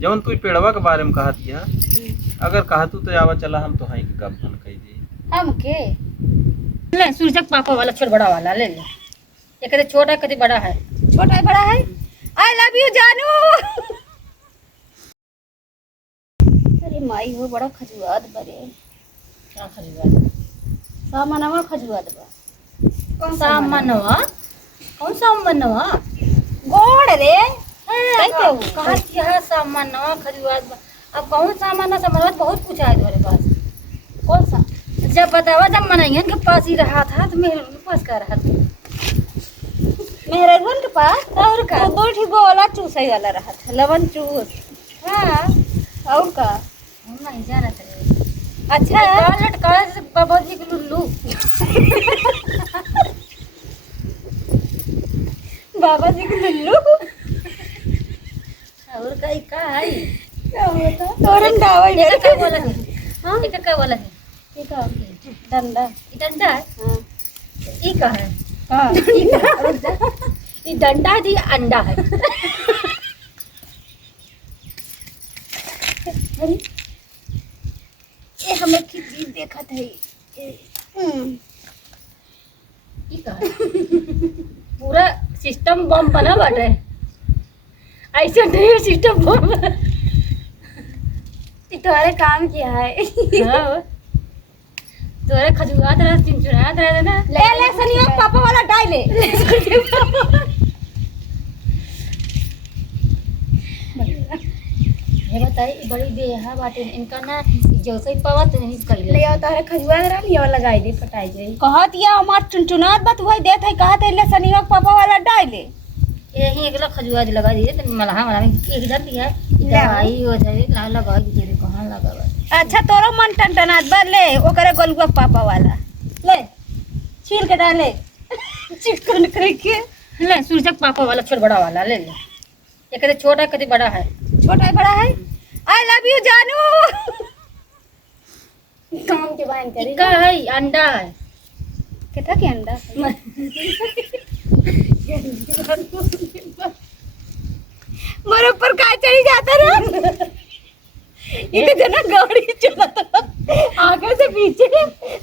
जवन तू पेड़वा के बारे में कहा दिया, अगर कहा तू तो आवा चला हम तो हाई के गप बन कही दे। हम के ले सूरजक पापा वाला छोड़ बड़ा वाला ले ले। ये कदे छोटा है कदे बड़ा है। छोटा है बड़ा है। आई लव यू जानू। अरे माई हो बड़ा खजुआत बरे। क्या खजुआत? सामानवा खजुआत बा। कौन सा मनवा? कौन सा मनवा? गोड़ रे कहा क्या सामानवा खजुआत बा? अब कौन सामान सामान बहुत कुछ है तुम्हारे पास। कौन सा? जब बतावा जब मनैयन के पास ही रहा था तो मेरे पास का रहा था। मेहरगन के पास और का? तो दो ठीक गोला चूसई वाला रहा था, लवन चूस। हाँ और का? हम नहीं जाना थे। अच्छा काल लटका से बाबा जी के लुल्लू। बाबा जी के लुल्लू। और कहीं का है? क्या होता? तोरन डावल एक का बोला है? हाँ एक का बोला है? ठीक है। डंडा। ये डंडा है? हाँ ये का है? हाँ ये डंडा दी अंडा है। अरे ये हमें की चीज देखा था ये का है? पूरा सिस्टम बम बना बाटे। ऐसे नहीं सिस्टम बम। तुम्हारे काम किया है। हाँ तोरे खजुआत रहा चिंचुरात रहा ना। ले ले सनिया पापा वाला डाल ले। ये बताई बड़ी देहा बाटे इनका ना जैसे ही पावत नहीं कर ले आओ तारे खजुआ दरा लिया लगाई दे पटाई जाई। कहत या हमार चुनचुनात बत वही देत है कहत है ले सनिया के पापा वाला डाल ले। यही एक खजुआ लगा दिए तो मलहा मलहा एक जन दिया दवाई हो जाए ला लगा दीजिए कहाँ लगा। अच्छा तोरो मन टनटनात बा ले ओकरे गोलुआ के पापा वाला ले छील के डाले चिकन करके। ले सूरजक पापा वाला छोड़ बड़ा वाला ले ले। ये कदे छोटा है कदे बड़ा है। छोटा है बड़ा है। आई लव यू जानू। काम के बहन करे इका है अंडा है। कितना के अंडा मेरे ऊपर का चढ़ी जाता ना। ये जना गाड़ी चलाता आगे से पीछे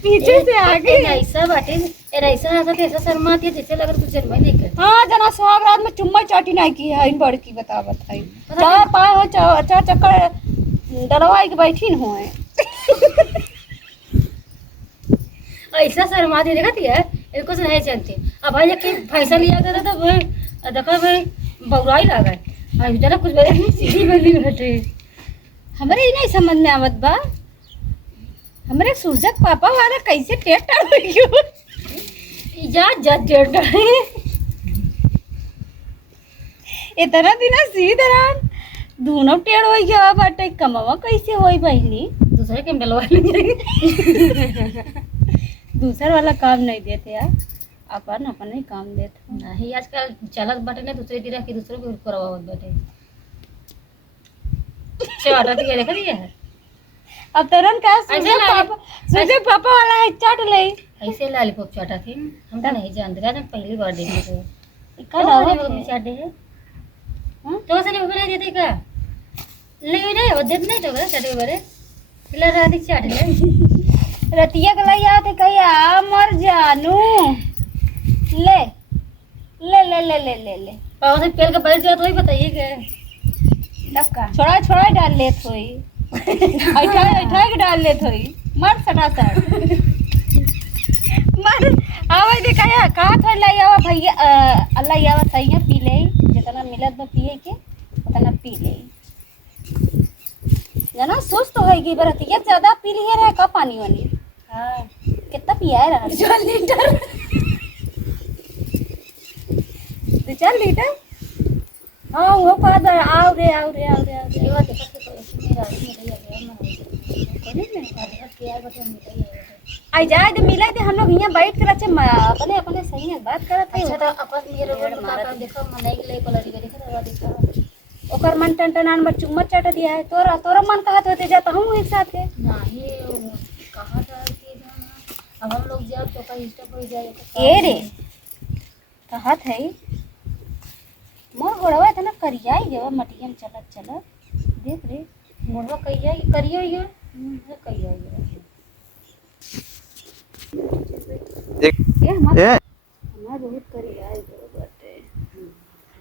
पीछे से आगे। ऐसा बाटे ऐसा आता कैसा शर्माती है जैसे लगा तू शर्मा नहीं कर। हाँ जना सुहाग रात में चुम्मा चाटी नहीं की है इन बड़की बता बताई चार पाए हो चार चक्कर डलवाई के बैठी न हुए। ऐसा शर्मा दे देखती है इनको से नहीं जानते। अब भाई के पैसा लिया करे तो भाई देखा भाई बौराई लगा है जरा कुछ बड़े सीधी बदली बैठे। हमरे ही नहीं समझ में आवत बा हमरे सूरजक पापा वाला कैसे टेट हो गयो। इजाज जा टेट है इतना दिन सीध रान दोनों टेढ़ हो गया बाटे कमावा कैसे होई बहनी। दूसरे के डलवा ले दूसर वाला काम नहीं देते यार अपन अपन ही काम देते। नहीं आजकल चलत बाटे ना दूसरे दिन के दूसरे को करवावत बाटे। चाटा दिया देखा दिया है। अब तरन का ऐसे सूरजक पापा वाला है चाट ले। ऐसे लॉलीपॉप चाटा थे हम तो नहीं जानते थे पहली बार देखे थे। का दावा चाटे है तो से नहीं बोले देते का ले रे वो देत नहीं तो का चाटे बरे पिला रात चाट ले रतिया के लइया थे कहिया मर जानू ले ले ले ले ले ले ले पाव से पेल का बैठ जात वही बताइए के तब का छोड़ा छोड़ा डाल ले थोई ऐठा ऐठा के डाल ले थोई मर सटा सट मर आवे दे कहिया कहा थोई लइया भैया अल्लाह यावा सही है पी ले जितना मिलत बा पिए के उतना पी ले जना सोच तो है कि बरतिया ज्यादा पी लिए रहे का पानी वानी। हाँ कितना पिया है रहा 4 लीटर 2-4 लीटर। हाँ वो बात है आओ रे आओ रे आओ रे आओ रे। ये बात देखा तो इसमें रात में नहीं आ गया आई जाए तो मिला थे हम लोग यहाँ बैठ कर अच्छे अपने अपने सही है बात करत है। अच्छा तो अपन मेरे रोड मारा देखो मनाई के लिए कलरी देखा था देखा ओकर मन टन में चुम्मा चाट दिया है तोरा तोरा मन कहत होते जाता हूँ एक साथ के नहीं कहा था कि अब हम लोग जाओ तो कहीं स्टॉप हो जाए ए रे कहत है मोर गोड़वा था ना करिया ही जब मटियन चलत चलत देख रे मोरवा कहिया करिया ये कहिया ये ये हमार ए हमार बहुत करिया है गो बाटे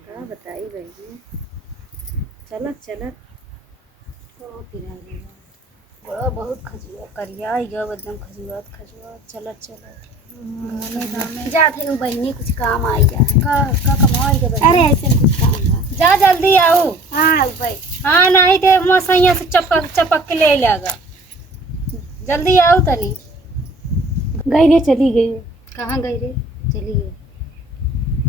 का बताई बहनी चलत चलत तो पिरा बड़ा बहुत खजुआ करिया ये एकदम खजुआ चलत चलत जा थे वो बहनी कुछ काम आई जा का कमाई के अरे ऐसे कुछ काम बा जा जल्दी आओ हाँ भाई हाँ नहीं थे मसैया से चपक के ले लेगा जल्दी आओ तनी गई रे चली गई कहाँ गई रे चली गई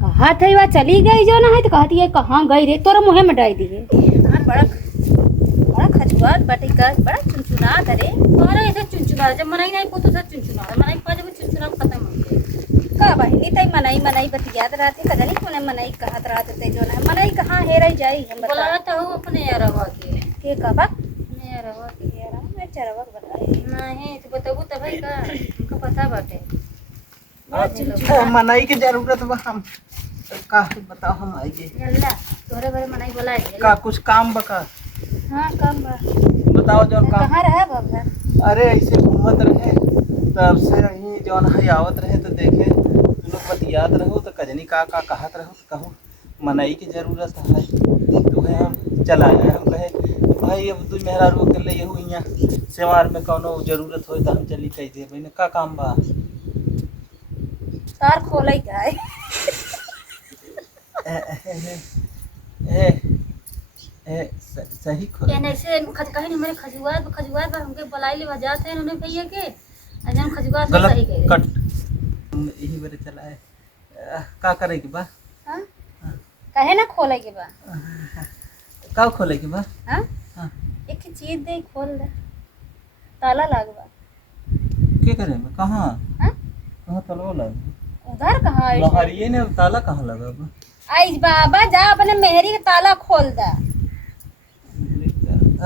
कहा थे वह चली गई जो ना है तो कहती है कहाँ गई रे तोरा मुँह में डाल दिए हाँ बड़ा खजुआ बटे का बड़ा चुनचुना करे तोरा ऐसे चुनचुना जब मनाई नहीं पोतो था चुनचुना मनाई पा जब चुनचुना खत्म हो गई का बहनी तई मनाई बतियात रहते कजनी कोने मनाई कहत रहते ते जो ना मनाई कहाँ हेरई जाई हम बता बोला तो हूँ अपने यारवा के कहबा अपने यारवा के यार मैं चरवा बताई नहीं तो बताबू तो भाई का हमको पता बाटे मनाई की जरूरत बा हम का बताओ हम आइए अल्लाह तोरे बारे मनाई बोला है का कुछ काम बका हाँ काम बा बताओ जौन काम कहाँ रहा बाबा अरे ऐसे घूमत रहे तब से यही जौन है आवत रहे तो देखे तुम लोग बतियात रहो तो कजनी का कहत रहो तो कहो मनाई की जरूरत है तो है हम चला गए हम कहे भाई अब तू मेहरा रोक ले यहू यहाँ सेवार में कौनो जरूरत हो तो हम चली कह दे भाई का काम बा तार खोले जाए सही खोल कहने से कहीं नहीं मेरे खजुआ पर हमके बुलाई ले जाते हैं उन्होंने भैया के अजन खजुआ से गलत सही कह कट यही बारे चला है का करे की बा कहे ना खोले के बा का खोले की बा हाँ हाँ एक चीज दे खोल दे ताला लगवा के करे में कहाँ हाँ कहाँ तलवा लगा उधर कहाँ है लहरिये ने ताला कहाँ लगा बा आई बाबा जा अपने मेहरी का ताला खोल दा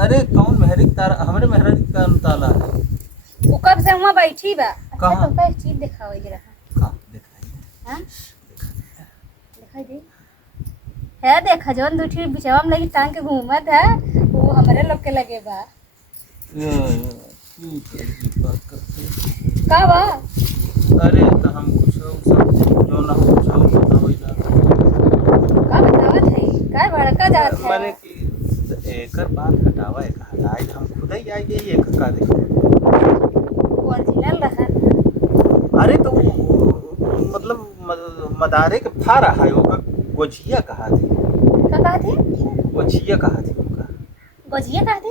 अरे कौन मेहरी ताला हमारे मेहरी का ताला है वो कब से वहाँ बैठी बा अच्छा कहाँ? तो एक चीज दिखावे जरा का दिखाई हाँ दिखाई दे है देखा जौन दूठी बिचवा में लगी टांग के घूमत है वो हमारे लोग के लगे बा का बा अरे तो हम कुछ सब जो ना हो कुछ और बताओ का बतावत है का बड़का जात है माने कि एकर बात हटावा है कहा आज हम खुद ही आई गई एक का देखो ओरिजिनल रहा ना अरे तो मतलब मदारे के फा रहा है ओका गोझिया कहा थी का कहते गोझिया कहा थी उनका गोजिया कहते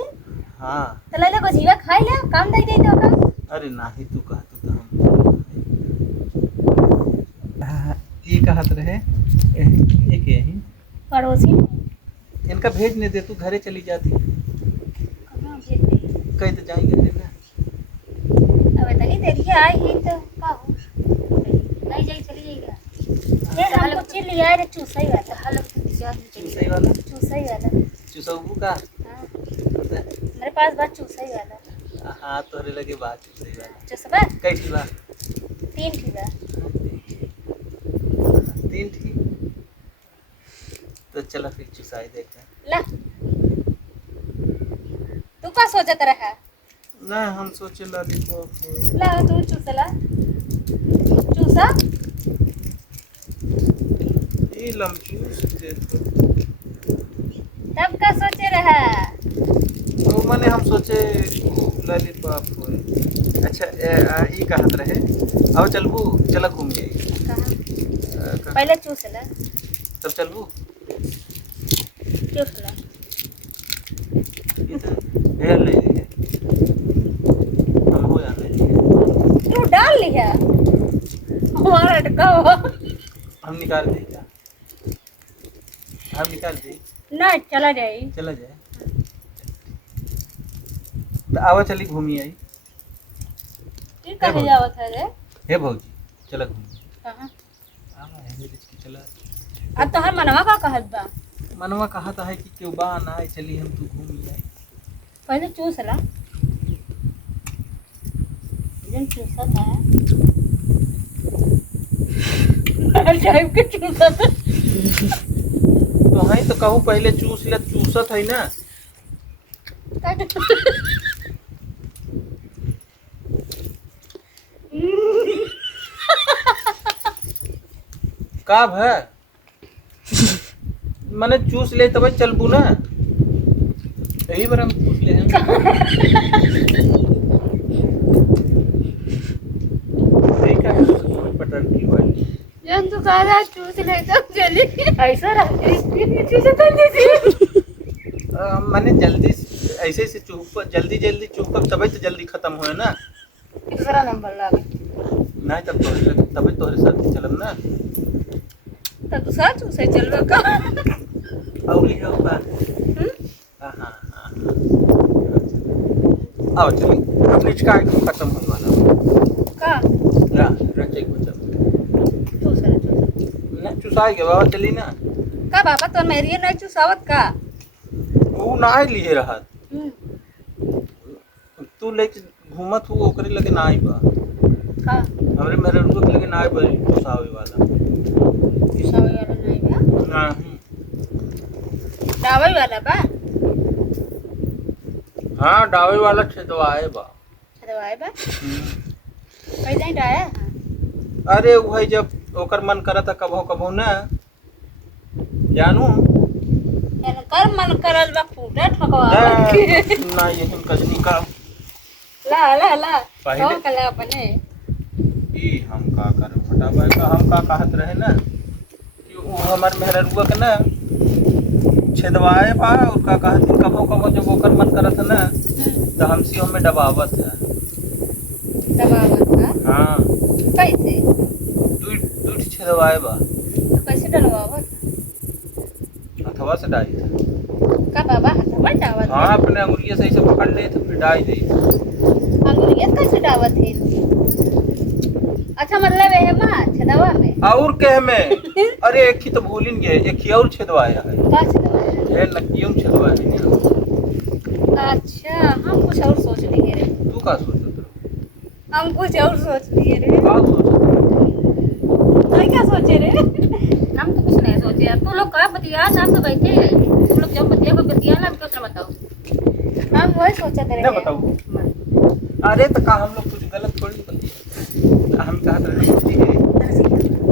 हाँ तो ले ले गोजिया खाई ले काम दे दे तो का अरे नाही तू कहा तो हम ये कहत रहे एक यही पड़ोसी इनका भेज नहीं दे तू घरे चली जाती कहाँ भेज दे कहीं तो जाएंगे ना अब इतनी देर ही आई ही तो का हो नहीं जाई चली जाएगा ये हमको चिल लिया है चूसई वाला हल चली सही वाला चूसई वाला चुसबू का हाँ मेरे पास बात चूसई वाला हाँ तोहरे लगे बात सही वाला चूसबा कैसी बात 3 ठीक बा 3 ठीक तो चलो फिर चुसाई देखते हैं ला तू का सोचत रहा नहीं हम सोचे लॉलीपॉप ला तू चूसला चूसा ये लमचूस दे तो तब का सोचे रहा तो मैंने हम सोचे लॉलीपॉप अच्छा ये कहत रहे अब चलबू चला घूमिए कहाँ पहले चूसला तब चलबू चूसला ये तो ढेर ले लिए हम हो जाते हैं तू डाल लिया हमारा अटका हुआ हम निकाल दें क्या हम निकाल दें ना चला जाए चला जाए तो आवा चली घूमी आई फिर कहे जावत है रे हे भौजी चला घूमी कहाँ आवा है मेरे की चला अब तो हर मनवा का कहत बा मनवा कहा था है कि क्यों बा ना आए चली हम तू घूमी आई पहले चूसला जन चूसा था टाइप के चूसा था तो है तो कहूँ पहले चूस ले चूसत है ना का भै मने चूस ले तब चलबू ना यही बार हम चूस ले हैं ठीक है पटरकी भाई जब तू कह रहा चूस ले तो जल्दी ऐसा रहती चीजें तो नहीं माने जल्दी ऐसे ऐसे चूप जल्दी जल्दी चूप तभी तो जल्दी खत्म हुए ना दूसरा नंबर लागे नहीं तब तभी तोहरे साथ चलब ना तो दूसरा चूसे चलवे का और लिखा होगा हाँ हाँ हाँ आओ चलिए अपनी चिका खत्म होने वाला का ना रचे को चल दूसरा ना चुसाई के बाबा चली ना का बाबा तो मेरी नहीं चूसावत का वो ना ही लिए रहा तू लेके घूमत हूँ ओकरे लगे ना आई बा का हमरे मेरे रुक लगे ना आई बा चुसावे वाला चूसावे वाला नहीं बा नहीं डावल वाला बा हाँ डावे वाला छेदवाए बा दवाई बा पहले ही डाया अरे वही जब ओकर मन करता कभो कभो ना जानू कर मन करल बा फूटा ठकवा ना यही कजनी का ला ला ला पहले- तो कला अपने ई हम का कर हटावे का हम का कहत रहे ना कि वो हमार मेहररुआ के ना छेदवाए बा और का कहत कभो कभो जब ओकर मन करत ना तो हमसी हमें दबावत है दबावत का हाँ कैसे दूध छेदवाए बा तो कैसे डलवावत अथवा से डाई था का बाबा हथवा डावत हाँ अपने अंगुलिया से ऐसे पकड़ ले तो फिर डाई दे अंगुलिया कैसे डावत है अच्छा मतलब है मां छदवा में और कह में अरे एक ही तो भूलिन गए एक ही और छेदवाया है का छदवा ये नकियों में छेदवाया है अच्छा हम कुछ और सोच लिए रे तू का सोचत रहो हम कुछ और सोच लिए रे का सोचत तू क्या सोचे रे हम तो कुछ नहीं सोचे अब तू लोग का बतिया हम तो बैठे हैं तुम लोग जब बतिया ना तो बताओ हम वही सोचत रहे ना बताओ अरे तो का हम लोग कुछ गलत थोड़ी बतिया हम कहत रहे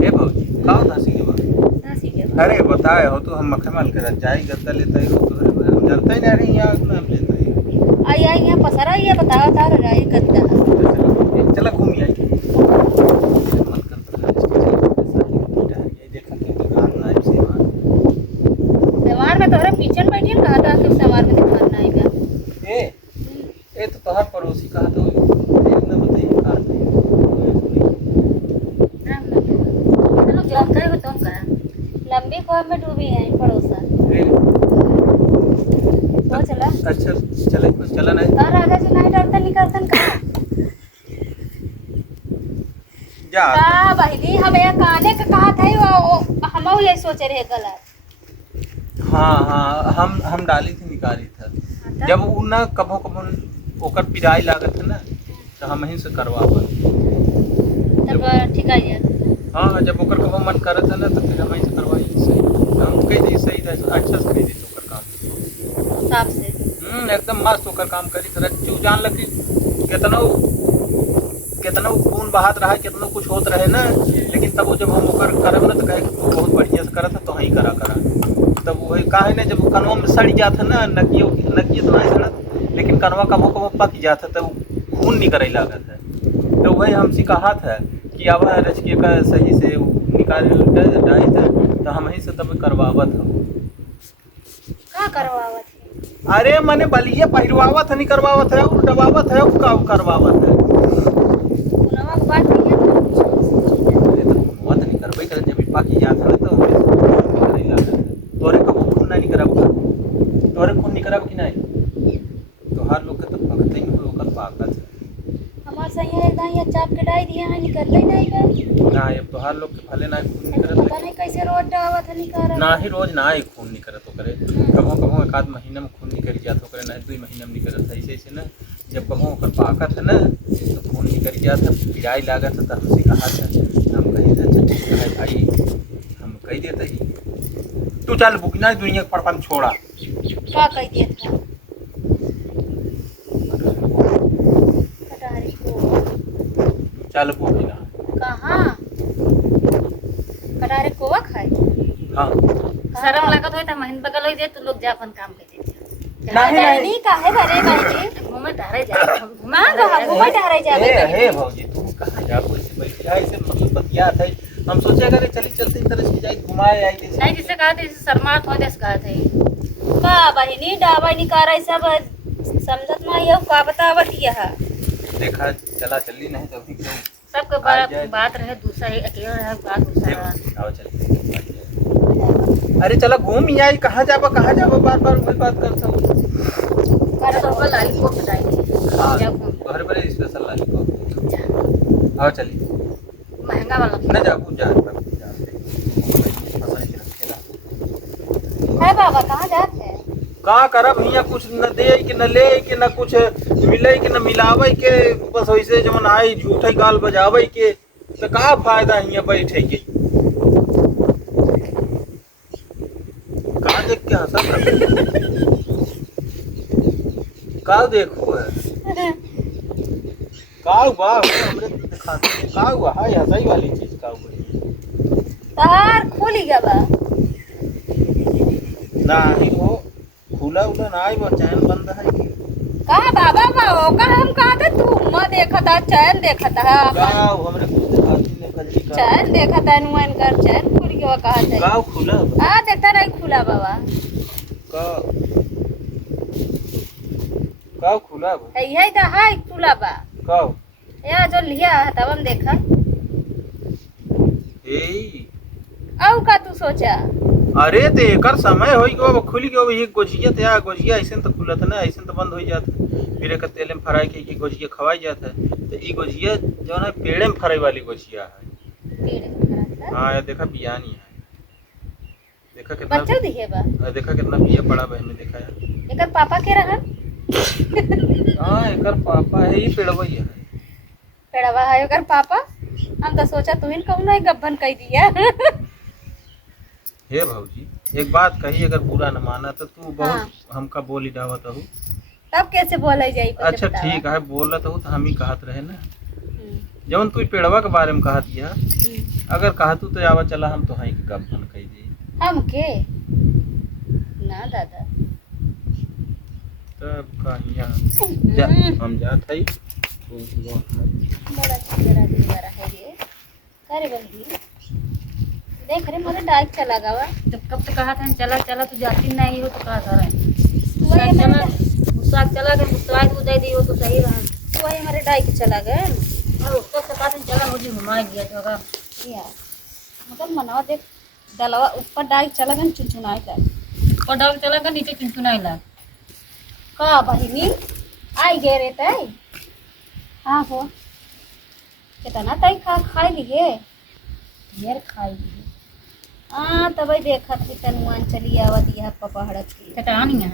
ए भौजी का होता सी के बात ना सीखे अरे बताए हो तो हम मखमल कर जाई गद्दा लेते हो तो हम जानते ही नहीं रही यहाँ नाम लेते हैं आई आई यहाँ पसरा ये बताओ तार राई गद्दा चला घूम आई मन करता है इसके साथ ये देखा कि दुकान ना से सवार में तोरे पीछे बैठी कहा था कि सवार में दिखाना नहीं का ए तो तोहर पड़ोसी कहा तो एक ना बताइए कहा चलो जॉब करेगा तुम का लंबी ख्वाब में डूबी है पड़ोसा तो चला अच्छा चले कुछ चला नहीं तार आगे से नहीं डरता निकलतन का जा का बहनी हम ये काने का कहा था वो हम ये सोचे रहे गलत हाँ हाँ हम डाली थी निकाली था जब वो ना कभो कभो ओकर पिराई लागत है ना तो हम ही से करवावत तब ठीक है हाँ जब ओकर कभो मन करत है ना तो फिर हम ही से करवाई से हम कह दी सही रहे अच्छा से कह दी तो ओकर काम साफ से एकदम मस्त ओकर काम करी तरह चू जान लगी कितना खून बहात रहा कितना कुछ होत रहे ना लेकिन तब वो जब हम ओकर करब ना तो कहे कि बहुत बढ़िया से करत है तो ही करा तब वही काहे ना जब कनवा में सड़ जात है ना नकियो तो नहीं सड़त लेकिन कनवा कबो कबो पक जाता है तो खून निकले लागत है तो वही हमसे कहा था कि अब रचके का सही से निकाल डाई था तो हम ही से तब करवावत हम का करवावत है अरे मैंने बलिए पहिरवावत है नहीं करवावत है और दबावत है और का करवावत है पुनवा के बात नहीं है अरे तो मत नहीं करबे कर जब पाकी जात है तो करे लागत है तोरे कबो खून नहीं करब तोरे खून नहीं करब कि नहीं तो हर लोग के तो भगते ही हो ओकर पाकत है हमार सही है दाई या चाप के डाई दिया है निकलते ही नहीं का ना अब तो हर लोग के भले ना खून नहीं पता करत नहीं कैसे रोज डावत है निकाल ना ही रोज ना ही खून नहीं करत ओकरे कबो कबो एक आध महीना में खून निकल जात ओकरे ना 2 महीना में निकलत है ऐसे ना जब कबो ओकर पाकत है ना तो खून निकल जात है पिराई लागत है तो हमसे कहा था हम कही था अच्छा ठीक है भाई हम कह देते ही तू चल बुकना दुनिया के पड़पन छोड़ा का कह दिया था चल बोली ना। कहाँ कटारे कोवा खाए हाँ शर्म लागत होई त महिन बगल होई दे तू लोग जा अपन काम कर दे नहीं बहनी काहे भरे बहनी घूमे टहरे जा मां कहा घूमे टहरे जावे हे भौजी तू कहाँ जा ऐसे बैठे ऐसे मतलब बतियात है। हम सोचे अगर चली चलते तरह से जाए घुमाए आई थी। नहीं जिसे कहा थे शर्मात हो जैसे कहा थे का बहनी डाबा निकारा सब समझत ना ये का बतावत यह देखा चला चली नहीं तो अभी क्यों सबके आ जाए। बात रहे दूसरा ही अकेला रहे बात दूसरा आओ चल। अरे चला घूम ही आई कहाँ जाबा बार बार वही बात करता हूँ। अरे तो अपन लॉलीपॉप बताई हाँ जा घूम घर पर स्पेशल लॉलीपॉप। आओ चली महंगा वाला न जाबू जा है बाबा कहाँ जाते हैं का करब हिया कुछ न दे कि न ले कि न कुछ मिले कि न मिलावे के बस वैसे जवन आई झूठे गाल बजावे के तो का फायदा हिया बैठे के। का देख के हंसत का देखो है का हुआ हमरे दिखाते का हुआ हाय हंसाई वाली चीज का हुआ तार खुल गया बा नहीं वो खुला उला ना आई वो चैन बंद है कि कहा बाबा बाबा का हम कहा थे तू म देखता चैन देखता गाँव हमरे कुछ दिखाती ने कजरी का चैन देखता नुमान कर चैन खुल गया कहा थे गाँव खुला आ देखता नहीं खुला बाबा का गाँव खुला बा यही तो हाय खुला बा गाँव या जो लिया तब हम देखा ए औ का तू सोचा अरे ते एकर समय होई गो खुल गयो ये गोजिया ते आ गोजिया ऐसे तो खुलत ना ऐसे तो बंद हो जात फिर एक तेल में फ्राई की गोजिया खवाई जात है तो ई गोजिया जो है पेड़े में फ्राई वाली गोजिया है। पेड़ में खड़ा था हाँ यार देखा बियानी है देखा कितना बच्चा दिखे बा देखा कितना बिया पड़ा बहन में देखा यार। एकर पापा के रहन हाँ एकर पापा है ही पेड़वा ही है। पेड़वा है एकर पापा हम तो सोचा तू इन कहूं ना गब्बन कह दिया हे भौजी एक बात कही अगर बुरा न माना तो तू बहुत हाँ। हमका बोली डावत हूँ। तब कैसे बोले जाई पहले अच्छा बतावा। ठीक है बोलत हूँ तो हम ही कहत रहे ना हम्म, जवन तू पेड़वा के बारे में कहत दिया हम्म। अगर कहतू तो आवा चला हम तो हई के गपन कही दी हम के ना दादा तब कहिया जा हम जात हई बड़ा चेहरा दीवारा है ये करे बंदी देख रे मुझे डाइट चला गवा जब कब तक कहा था चला चला तू जाती नहीं हो तो कहा था वही चला हमारे गुस्सा चला के गुस्सा तू दे दी हो तो सही रहा वही हमारे डाइट चला गए और उसको तो कहा था चला मुझे घुमा दिया तो अगर यार मतलब मनावा देख दलवा ऊपर डाइट चला गए चुनचुनाई का और डाल चला कर नीचे चिंचुनाई ला का बहिनी आई गे रे तई हाँ हो कितना तई खाई लिए ढेर खाई लिए हाँ तभी देखा थी तनुमान चली आवत यह पपहड़क की चटानी है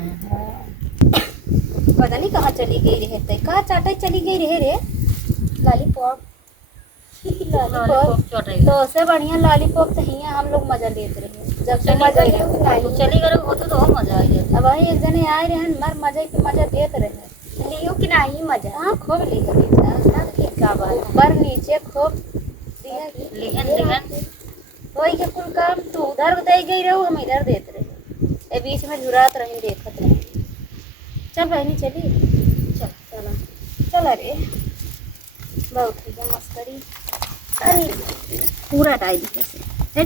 पता नहीं कहाँ चली गई रहे तई कहाँ चाटे चली गई रहे रे लॉलीपॉप लॉलीपॉप चटाई तो उससे बढ़िया लॉलीपॉप तो ही हम लोग मजा लेते रहे जब से मजा ले चली गए होते तो और मजा आ गया अब वही एक जने आए रहे मर मजा के मजा देते रहे लियो कि नहीं मजा हाँ खूब लिया बेटा ठीक का बात ऊपर नीचे खूब लेकिन वही के कुल काम तू उधर दे गई रहो हम इधर देते रहे ए बीच में झुरात रही देखत रहे चल बहनी चली चल चला चल अरे बहुत ही मस्करी अरे पूरा टाइम कैसे